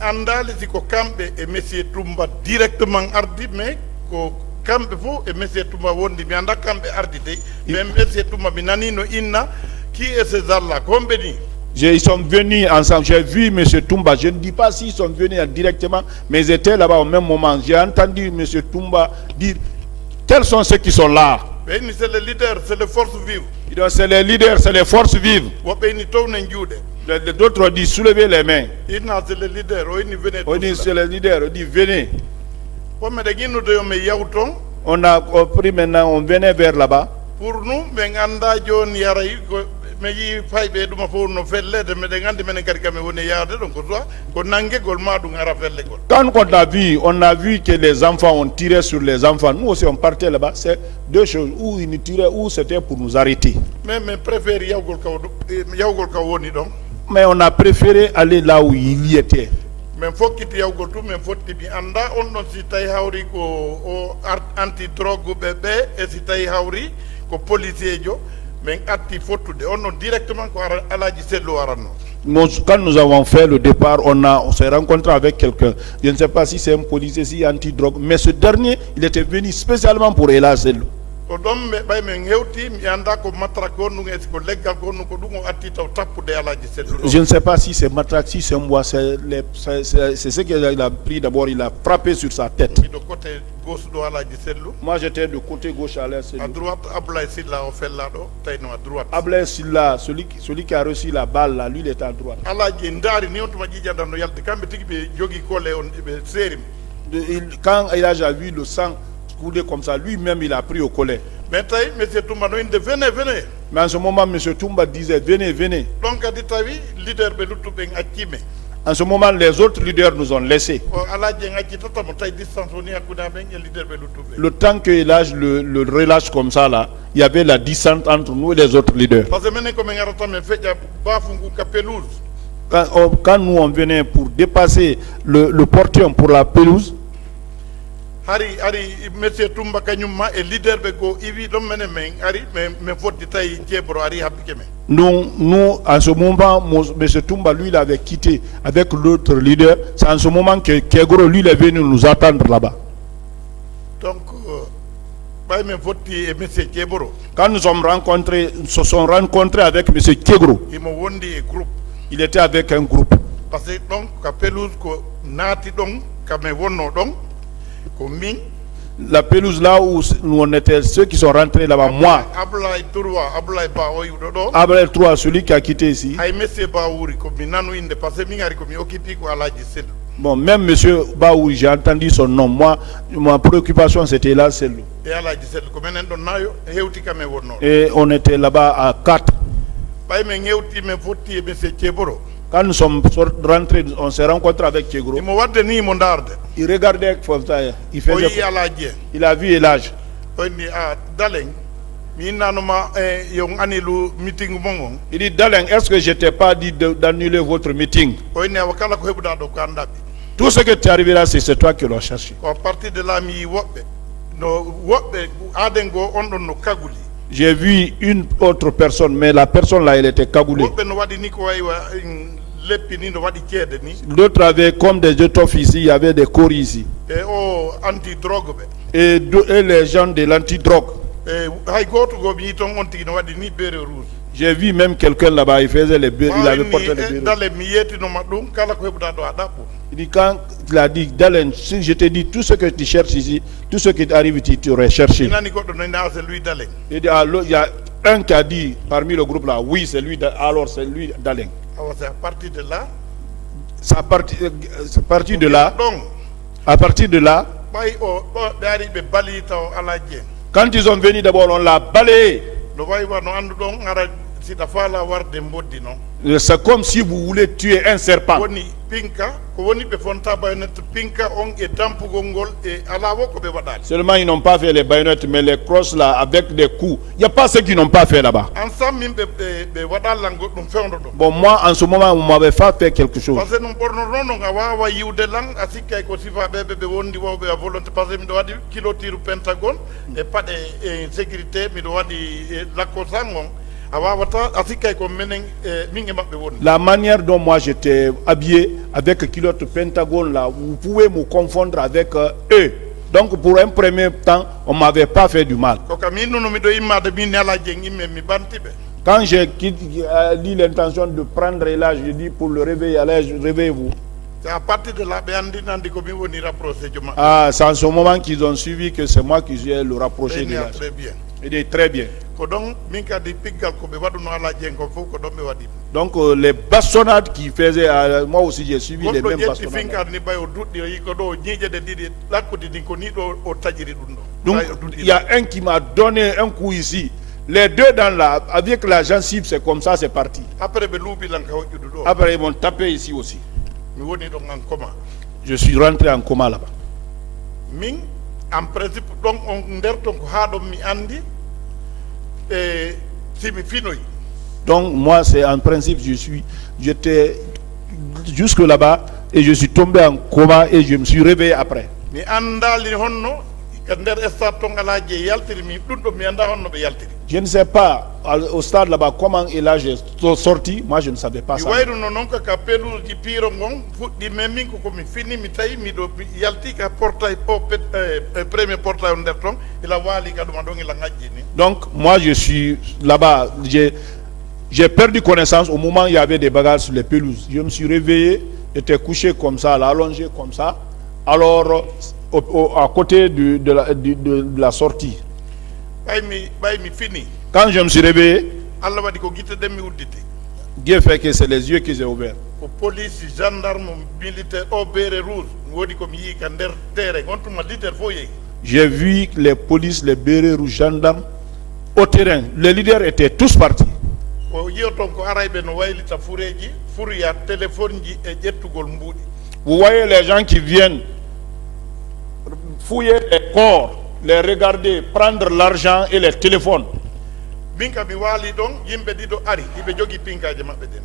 andali siko kambe et monsieur Toumba directement ardi mais ko kambe fo et monsieur Toumba wondi mi anda kambe ardi de mais monsieur Toumba mi nanino inna qui est ces là combien ni Ils sont venus ensemble. J'ai vu M. Toumba. Je ne dis pas s'ils sont venus directement, mais ils étaient là-bas au même moment. J'ai entendu M. Toumba dire tels sont ceux qui sont là. C'est le leader, c'est les forces vives. C'est les leaders, c'est les forces vives. D'autres ont dit soulevez les mains. C'est le leader. On dit c'est le leader. On dit venez. On a pris maintenant, on venait vers là-bas. Pour nous, mais il faut que nous quand on a vu que les enfants ont tiré sur les enfants, nous aussi on partait là-bas. C'est deux choses, où ils nous tiraient, ou c'était pour nous arrêter. Mais on a préféré aller là où il y était. Mais faut qu'il y ait anda on si tay hawri ko anti-drogue bébé et si tay hawri ko policier jo mais atti fotude on directement ko alaji sello arano. Quand nous avons fait le départ, on s'est rencontré avec quelqu'un. Je ne sais pas si c'est un policier, si anti-drogue, mais ce dernier, il était venu spécialement pour Ela Sello. Je ne sais pas si c'est matraque, si c'est moi, c'est ce qu'il a pris d'abord, il a frappé sur sa tête. Moi j'étais de côté gauche à l'aise. À droite, Ablaye Silla a fait là, à droite. Ablaye Silla, celui qui a reçu la balle là, lui il était à droite. Quand il a vu le sang couler comme ça, lui-même il a pris au collet. Mais M. Toumba venez, venez. Mais en ce moment, M. Toumba disait venez, venez. Donc, leader en ce moment, les autres leaders nous ont laissés. Le temps que le relâche comme ça, là, il y avait la descente entre nous et les autres leaders. Quand nous on venait pour dépasser le portion pour la pelouse, monsieur Toumba kanyuma et leader beko ivi dom mene men ari mais faut tay Thiebro ari habikeme. Nous en ce moment monsieur Toumba lui il avait quitté avec l'autre leader. C'est en ce moment que Kegro lui il est venu nous attendre là-bas. Donc monsieur Thiebro. Quand nous sommes se sont rencontrés avec monsieur Kegro. Il était avec un groupe. Parce que donc pelouse ko nati donc kame wonno donc. La pelouse là où nous on était, ceux qui sont rentrés là-bas, moi. Ablaye 3, celui qui a quitté ici. Bon, même monsieur Baouri, j'ai entendu son nom. Moi, ma préoccupation c'était là, c'est lui. Et on était là-bas à 4. Quand nous sommes rentrés, on s'est rencontré avec Kegro. Il regardait comme ça. Il faisait. Il a vu l'âge. Il dit, Daleng, est-ce que je t'ai pas dit d'annuler votre meeting? Tout ce que tu es arrivé là, c'est toi qui l'as cherché. À partir de là, j'ai vu une autre personne, mais la personne là, elle était cagoulée. D'autres avaient comme des étoffes ici, il y avait des corps ici. Et les gens de l'antidrogue. J'ai vu même quelqu'un là-bas, il faisait les bérets, il avait porté les bérets. Il dit, quand il a dit, Dalen, si je te dis tout ce que tu cherches ici, tout ce qui t'arrive ici, tu aurais cherché. Il dit, alors, il y a un qui a dit parmi le groupe là, oui, c'est lui, alors c'est lui, Dalen. C'est à partir de là. C'est à partir de là. À partir de là. Quand ils sont venus d'abord, on l'a balayé. C'est comme si vous voulez tuer un serpent. Seulement ils n'ont pas fait les baïonnettes, mais les crosses là avec des coups. Il n'y a pas ceux qui n'ont pas fait là-bas. Bon, moi en ce moment, on m'avait fait quelque chose. La manière dont moi j'étais habillé avec culotte Pentagone là, vous pouvez me confondre avec eux. Donc pour un premier temps, on m'avait pas fait du mal. Quand j'ai dit l'intention de prendre là, je dis pour le réveiller, allez, réveillez-vous. C'est à partir de là, c'est en ce moment qu'ils ont suivi que c'est moi qui vais le rapprocher de là. Très bien. Il est très bien. Donc les bastonnades qu'il faisait, moi aussi j'ai suivi les mêmes bastonnades. Donc il y a un qui m'a donné un coup ici. Les deux dans là, avec la gencive, c'est comme ça, c'est parti. Après ils m'ont tapé ici aussi. Je suis rentré en coma là-bas. En principe, donc donc moi c'est en principe j'étais jusque là-bas et je suis tombé en coma et je me suis réveillé après. Je ne sais pas au stade là-bas comment et là j'ai sorti, moi je ne savais pas ça. Donc moi je suis là-bas, j'ai perdu connaissance au moment où il y avait des bagages sur les pelouses. Je me suis réveillé, j'étais couché comme ça, allongé comme ça, alors à côté de la sortie. Quand je me suis réveillé, Dieu fait que c'est les yeux qui sont ouverts. Police, gendarme, militaire, rouge. J'ai vu les polices, les bérets rouges, gendarmes au terrain. Les leaders étaient tous partis. Vous voyez les gens qui viennent fouiller les corps, les regarder, prendre l'argent et les téléphones.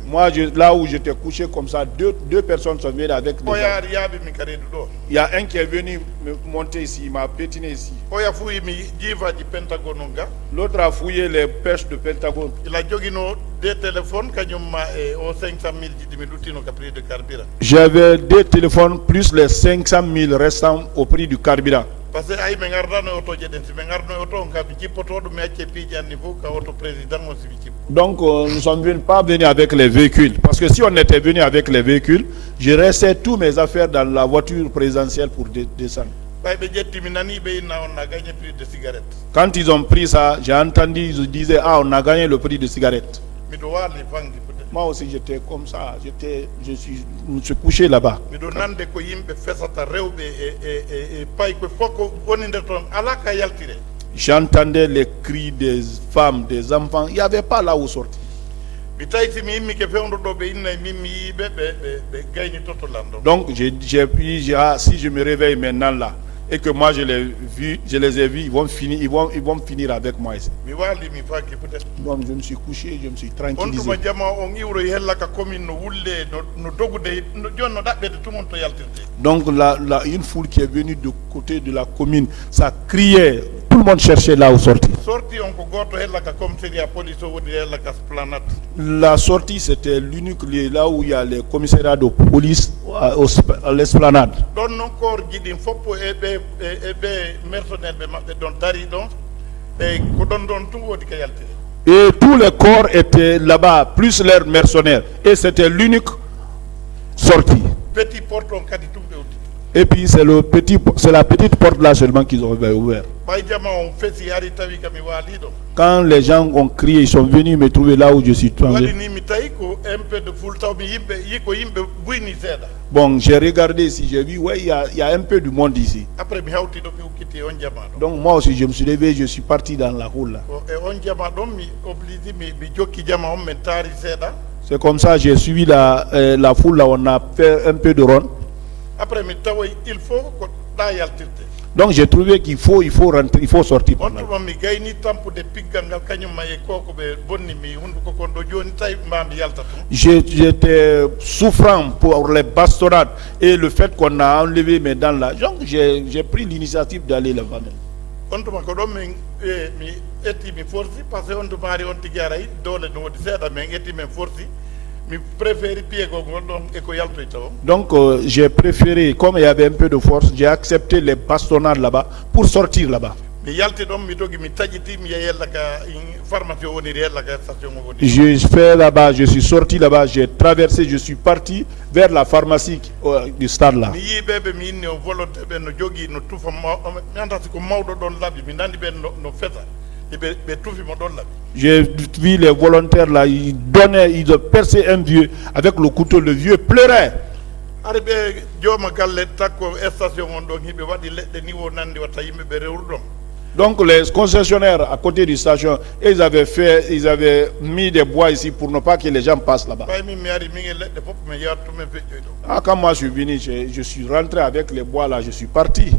Moi, là où j'étais couché comme ça, deux personnes sont venues avec des armes. Il y a un qui est venu me monter ici, il m'a pétiné ici. L'autre a fouillé les pêches de Pentagone. Il a des téléphones au 500 000 prix de carburant. J'avais deux téléphones plus les 500 000 restants au prix du carburant. Donc nous ne sommes pas venus avec les véhicules. Parce que si on était venu avec les véhicules, je restais tous mes affaires dans la voiture présidentielle pour descendre. Quand ils ont pris ça, j'ai entendu, ils disaient, on a gagné le prix de cigarettes. Moi aussi j'étais comme ça, je me suis couché là-bas. J'entendais les cris des femmes, des enfants, il n'y avait pas là où sortir. Donc si je me réveille maintenant là, et que moi je les ai vus, ils vont finir avec moi ici. Donc je me suis couché, je me suis tranquillisé. Donc une foule qui est venue de côté de la commune, ça criait, tout le monde cherchait là où sortir. La sortie c'était l'unique lieu là où il y a les commissariats de police à l'esplanade. Et tous les corps étaient là-bas, plus leurs mercenaires. Et c'était l'unique sortie. Et puis c'est la petite porte là seulement qu'ils ont ouvert. Quand les gens ont crié, ils sont venus me trouver là où je suis tombé. Bon, j'ai regardé ici, j'ai vu, ouais, il y a un peu de monde ici. Donc moi aussi, je me suis levé, je suis parti dans la rue là. C'est comme ça, j'ai suivi la foule là, on a fait un peu de ronde. Donc j'ai trouvé qu'il faut rentrer, il faut sortir. J'étais souffrant pour les bastonnades et le fait qu'on a enlevé mes dents là. Donc j'ai pris l'initiative d'aller là-bas. on tuma ko ɗon min mi etti mi forsi par ce que on tumaari on tigi aray dole no wodi seeɗa min etti min forsi mi préféri piego ngol ɗon eko yaltoyta o. Donc j'ai préféré, comme il y avait un peu de force, j'ai accepté les bastonnades là-bas pour sortir là-bas. mi yalti ɗon mi dogi mi taƴiti mi yeyella ka pharmacie o woniri yella ka station o woni. J'ai fait là-bas, je suis sorti là-bas, j'ai traversé, je suis parti vers la pharmacie du stade là. mi yii ɓeɓe mi inni o volonté ɓe no jogii no tufa mi anda siko mawɗo ɗon laaɓi mi nandi ɓen no feta ɓe tufimo ɗon laaɓi. J'ai vu les volontaires là, ils donnaient, ils perçaient un vieux avec le couteau, le vieux pleurait. ari ɓe jooma galle takko station on ɗon hiɓe waɗi leɗɗe niveau nandi watta yimɓe ɓe rewru ɗon. Donc les concessionnaires à côté du station, ils avaient mis des bois ici pour ne pas que les gens passent là-bas. Ah, quand moi je suis venu, je suis rentré avec les bois là, je suis parti.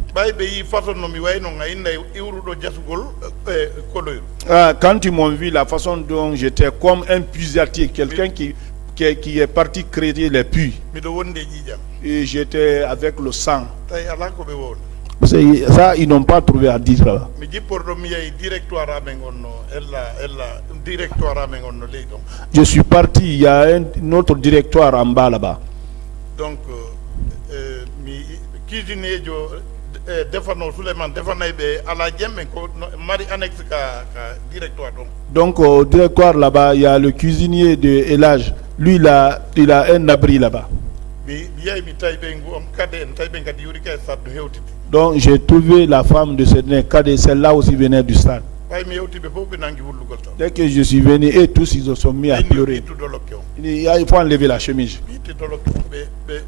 Ah, quand ils m'ont vu la façon dont j'étais comme un puisatier, quelqu'un qui est parti créer les puits. Et j'étais avec le sang. Ça, ils n'ont pas trouvé à dire là. Je suis parti, il y a un autre directoire en bas là-bas. Donc, donc au directoire là-bas, il y a le cuisinier de Elage. Lui, il a un abri là-bas. Donc j'ai trouvé la femme de cette cadet, celle-là aussi venait du stade. Dès que je suis venu, et tous ils se sont mis à pleurer. Il faut enlever la chemise.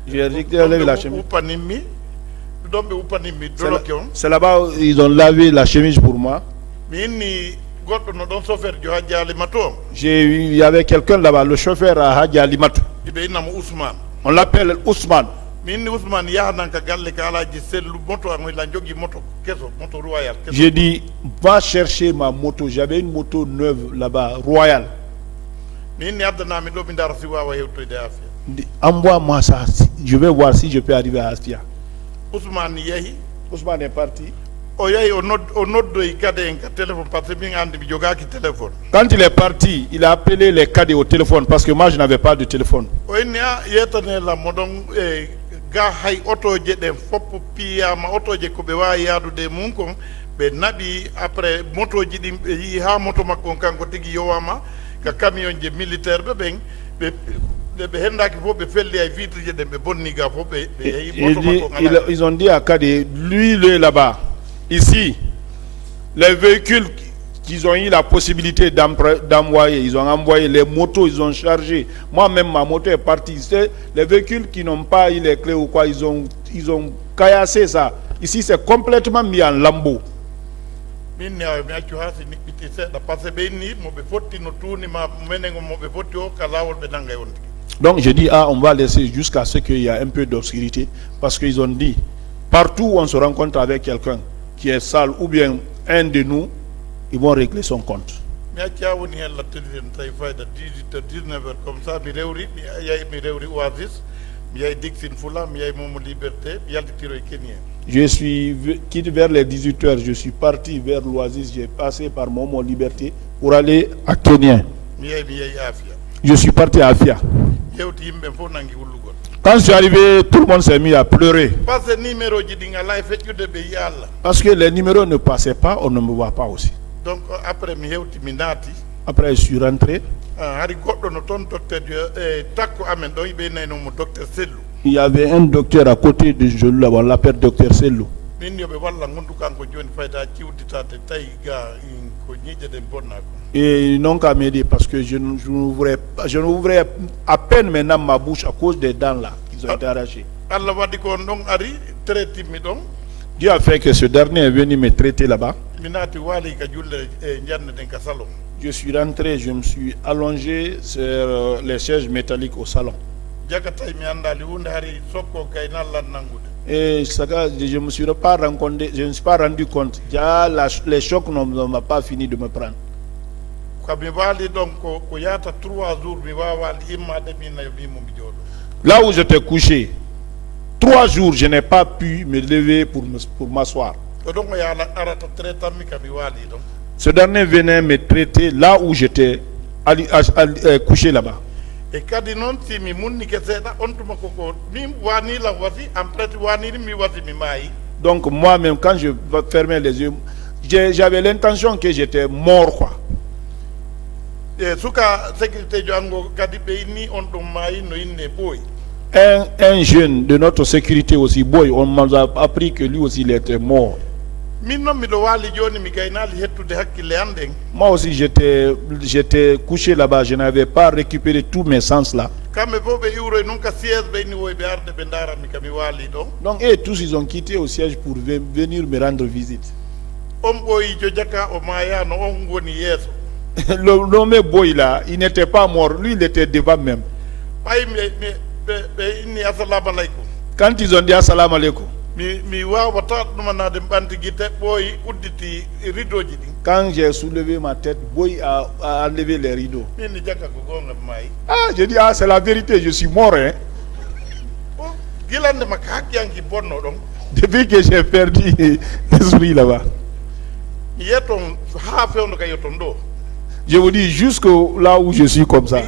J'ai dit enlever la chemise. C'est là-bas où ils ont lavé la chemise pour moi. Il y avait quelqu'un là-bas, le chauffeur à Hadja Limatou. On l'appelle Ousmane. J'ai dit, va chercher ma moto. J'avais une moto neuve là-bas, royale. Envoie-moi ça. Je vais voir si je peux arriver à Astia. Ousmane est parti. Quand il est parti, il a appelé les cadets au téléphone parce que moi je n'avais pas de téléphone. Ga hay otoje ɗen fopp piyama otoje ko ɓe wawi yaadude mum kon ɓe naɓi après motoji ɗin ɓe yii ha moto makko kanko tigi yowama ka camion je militaire ɓe ɓen ɓe hendaki fof ɓe felli ay vitre je ɗen ɓe bonni ga fof ɓe yehi moto makko. Ils ont dit à Kade, lui il est là-bas. Ici, les véhicules qu'ils ont eu la possibilité d'envoyer, ils ont envoyé les motos, ils ont chargé. Moi-même, ma moto est partie. Les véhicules qui n'ont pas eu les clés ou quoi, ils ont caillassé ça. Ici, c'est complètement mis en lambeaux. Donc, je dis, on va laisser jusqu'à ce qu'il y ait un peu d'obscurité. Parce qu'ils ont dit, partout où on se rencontre avec quelqu'un qui est sale ou bien un de nous, ils vont régler son compte. Je suis quitté vers les 18h, je suis parti vers l'Oasis, j'ai passé par Momo Liberté pour aller à Kenya. Je suis parti à Afia. Quand je suis arrivé, tout le monde s'est mis à pleurer. Parce que les numéros ne passaient pas, on ne me voit pas aussi. Donc après je suis rentré. Il y avait un docteur à côté de Jolou, on l'appelle docteur Sellou. Et ils n'ont qu'à m'aider parce que je n'ouvrais à peine maintenant ma bouche à cause des dents là qui ont été arrachées. Dieu a fait que ce dernier est venu me traiter là-bas. Je suis rentré, je me suis allongé sur les sièges métalliques au salon. Et je ne me suis pas rendu compte. Les chocs n'ont pas fini de me prendre. Là où j'étais couché, 3 jours, je n'ai pas pu me lever pour m'asseoir. Ce dernier venait me traiter là où j'étais couché là-bas. Et quand non si mi munni ke seda on tuma koko mi wani la wasi ampreti wani mi wasi mi mai. Donc moi-même quand je fermais les yeux, j'avais l'intention que j'étais mort quoi. Et suka sécurité jango kadi be ni on do mai no inne boy. Un jeune de notre sécurité aussi boy, on m'a appris que lui aussi il était mort. Moi aussi j'étais couché là-bas, je n'avais pas récupéré tous mes sens là. Donc et tous ils ont quitté au siège pour venir me rendre visite. Le nommé boy là, il n'était pas mort, lui il était devant même. Quand ils ont dit assalamu alaikum, quand j'ai soulevé ma tête, boy a enlevé les rideaux. Ah, j'ai dit, ah, c'est la vérité, je suis mort. Hein. Depuis que j'ai perdu l'esprit là-bas. Je vous dis, jusque là où je suis comme ça.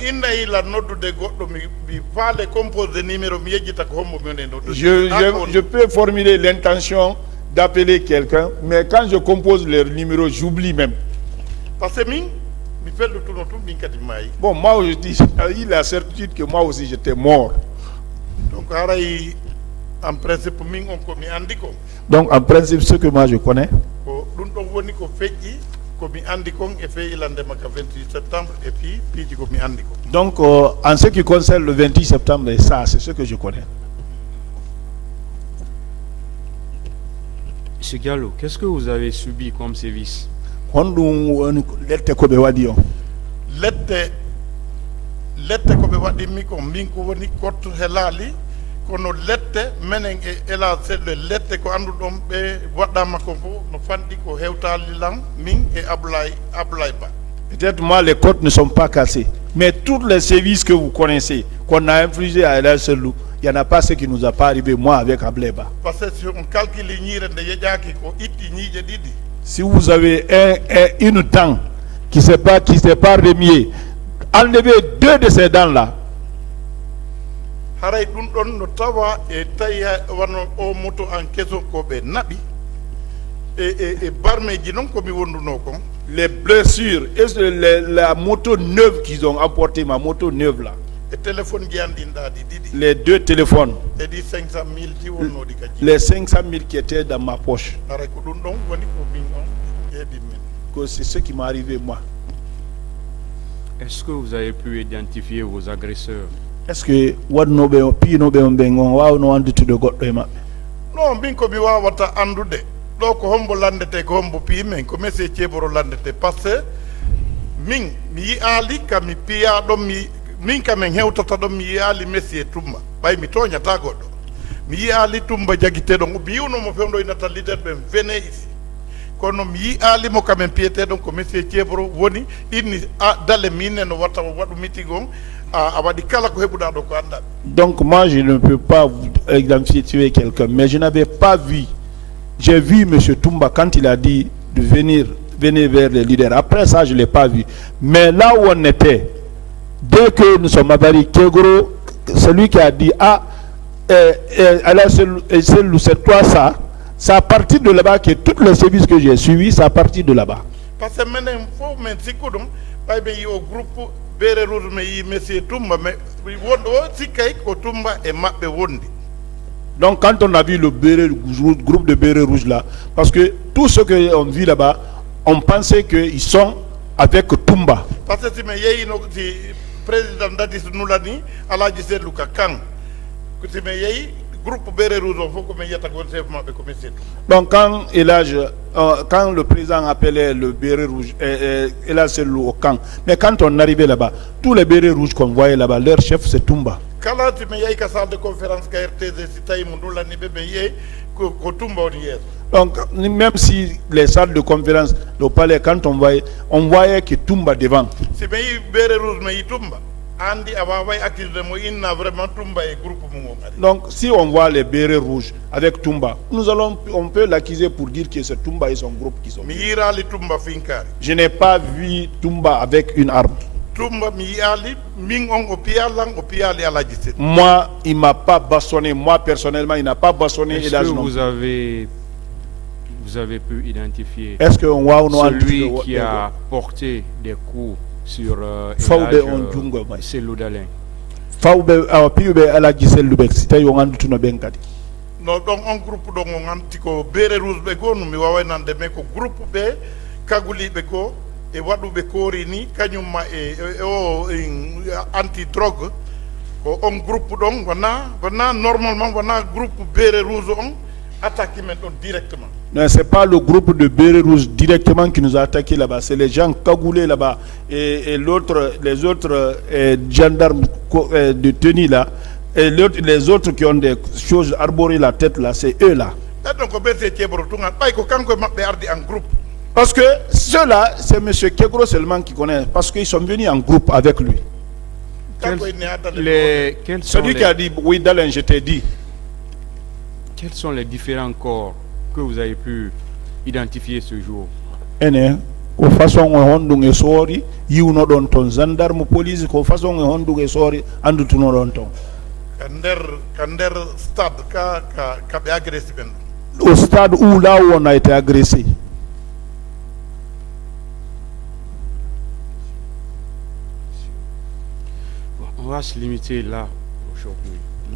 Je peux formuler l'intention d'appeler quelqu'un, mais quand je compose leur numéro, j'oublie même. Bon, moi je dis, il a la certitude que moi aussi j'étais mort. Donc en principe, ce que moi je connais, donc en ce qui concerne le 28 septembre, ça c'est ce que je connais. Monsieur Gallo, qu'est-ce que vous avez subi comme sévice? Peut-être moi les côtes ne sont pas cassées, mais tous les services que vous connaissez, qu'on a infligé à El Selou, il n'y en a pas ce qui nous a pas arrivé moi avec Ableba. Si vous avez une dent qui ne s'est pas remis, enlevez 2 de ces dents là. Les blessures et la moto neuve qu'ils ont apporté, ma moto neuve là. Les 2 téléphones. Les 500 000 qui étaient dans ma poche. C'est ce qui m'est arrivé moi. Est-ce que vous avez pu identifier vos agresseurs? Est-ce que what no be no bengon wa no andu to goddo e mabbe? Non, bin ko mi wawata andude. Do ko hombo landete ko hombo pi men ko messe ceboro landete parce que min mi yi ali kam mi piya do min kam en hewtata do mi yi ali messe tumba. Bay mi tonya ta goddo. Mi yi ali tumba jagite do bi uno mo fewndo inata leader ben vene ici. Kono mi yi ali mo kam en piete do ko messe ceboro woni inni dale minen no wata wadu mitigon. Donc moi je ne peux pas identifier quelqu'un, mais je n'avais pas vu. J'ai vu M. Toumba quand il a dit de venir vers les leaders. Après ça je ne l'ai pas vu. Mais là où on était, dès que nous sommes à Paris, Kegoro, celui qui a dit c'est toi ça, c'est à partir de là-bas que tous les services que j'ai suivis, c'est à partir de là-bas. Parce que maintenant il faut au groupe. Donc quand on a vu le groupe de bérets rouges là, parce que tout ce qu'on vit là-bas, on pensait qu'ils sont avec Toumba. Parce que si le président Dadis Noulani, Allah dit Luka Kang, que si groupe bérets rouges, il faut que donc quand le président appelait le béret rouge, et là c'est au camp. Mais quand on arrivait là-bas, tous les bérets rouges qu'on voyait là-bas, leur chef c'est Toumba. Donc même si les salles de conférence, le palais, quand on voyait que Toumba devant. andi awaway accusé mo inna vraiment tumba e groupe mo ngari. Donc, si on voit les bérets rouges avec Toumba, on peut l'accuser pour dire que c'est Toumba et son groupe qui sont. Mi yirali tumba finkari. Je n'ai pas vu Toumba avec une arme. Tumba mi yali ming on opialang opiali alaji set. Moi, il m'a pas bastonné. Moi, personnellement, il n'a pas bastonné. Est-ce que vous avez pu identifier celui qui a porté des coups sur Cellou Dalein? No donc un groupe donc on anti ko bere rouge be ko no mi wawa nande me ko groupe be kaguli be ko e wadu be ko rini kanyuma anti drogue ko on groupe donc wana normalement wana groupe bere rouge on attaqué maintenant directement. Non, c'est pas le groupe de bérets rouges directement qui nous a attaqué là-bas, c'est les gens cagoulés là-bas et les autres gendarmes de tenue là et les autres qui ont des choses arborées la tête là, c'est eux là. Parce que ceux-là, c'est M. Kegro seulement qui connaît, parce qu'ils sont venus en groupe avec lui. Celui qui a dit oui, Dalein, je t'ai dit. Quels sont les différents corps que vous avez pu identifier ce jour? Ko façon hondung e sori yiwno don ton gendarme police ko façon hondung e sori andutuno don ton kander stade ka be agressé ben au stade où là où on a été agressé. On va se limiter là aujourd'hui.